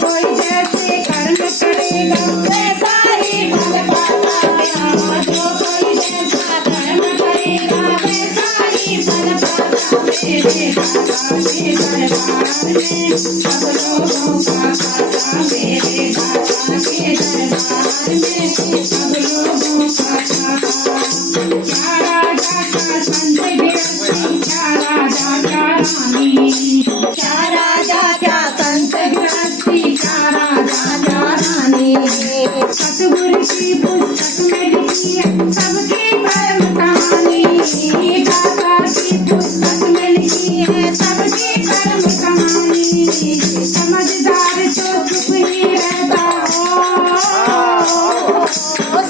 कोई जैसे कर्म करेगा वैसा ही फल पाता मेरा। जो कोई जैसा कर्म करेगा वैसा ही फल पाता मेरे दाता के दरबार में। सब लोगों का खाता मेरे दाता के दरबार में। सब लोगों का खाता। क्या राजा का संत गृहस्थी, क्या राजा क्या रानी, क्या राजा क्या संत गृहस्थी, क्या राजा क्या रानी। सतगुरु की पुस्तक में लिखी है सबकी परम कहानी। दाता की पुस्तक में लिखी है सबकी परम कहानी। समझदार तो चुप ही रहता हो,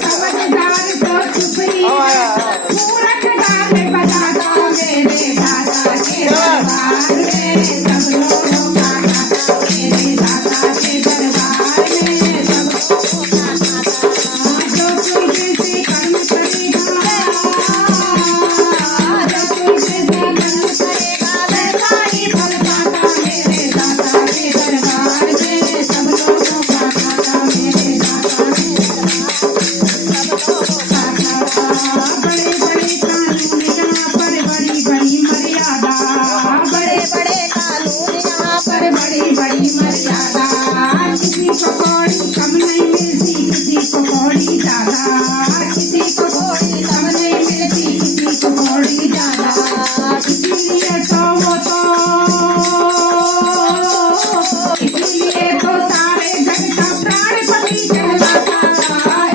समझदार तो चुप ही रहता। मूर्ख गाने बजाता मेरे दाता के दरबार में। सब लोगों का खाता मेरे दाता के दरबार में। सब लोगों का खाता। जो कोई जैसे कर्म करेगा, जो कोई जैसा कर्म करेगा वैसा ही फल पाता मेरे दाता के दरबार में। सब लोगों का खाता मेरे दाता के दरबार में। सब लोगों का खाता। बड़े बड़े कानून यहाँ पर बड़ी बड़ी मर्यादा, बड़े बड़े कानून यहाँ पर बड़ी बड़ी मर्यादा। किसी को कौड़ी कम नहीं मिलती, किसी को कौड़ी ज्यादा। किसी को कौड़ी कम नहीं मिलती, किसी को कौड़ी ज्यादा। इसीलिए तो वो तो, इसीलिए तो सारे जग का प्राणपति कहलाता।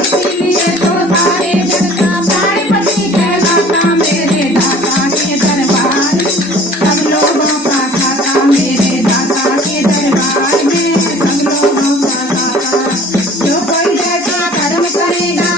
इसीलिए तो सारे जग का प्राणपति कहलाता मेरे दाता के दरबार में। सब लोगों का खाता मेरे दाता के दरबार में। सब लोगों का खाता। जो कोई जैसा कर्म करेगा,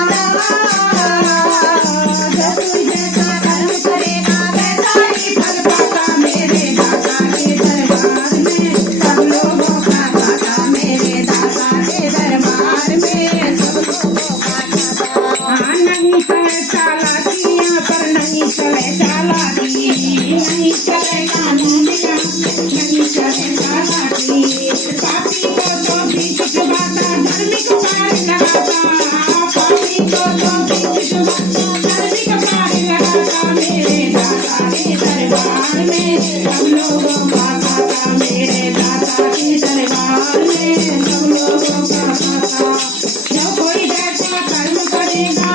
जो कोई जैसा कर्म करेगा वैसा ही फल पाता मेरे दाता के दरबार में। सब लोगों का खाता मेरे दाता के दरबार में। सब लोगों का खाता। हाँ, नहीं चले चालाकियाँ पर नहीं चले चालाकी, नहीं चले कानून का, नहीं चले चालाकी। पापी को तो बीच चुबाता, धार्मिक पार लगाता। पापी को तो बीच चुबाता, धार्मिक पार लगाता मेरे दाता के दरबार में। सब लोगों का खाता मेरे दाता के दरबार में। सब लोगों का खाता। जो कोई जैसा कर्म करेगा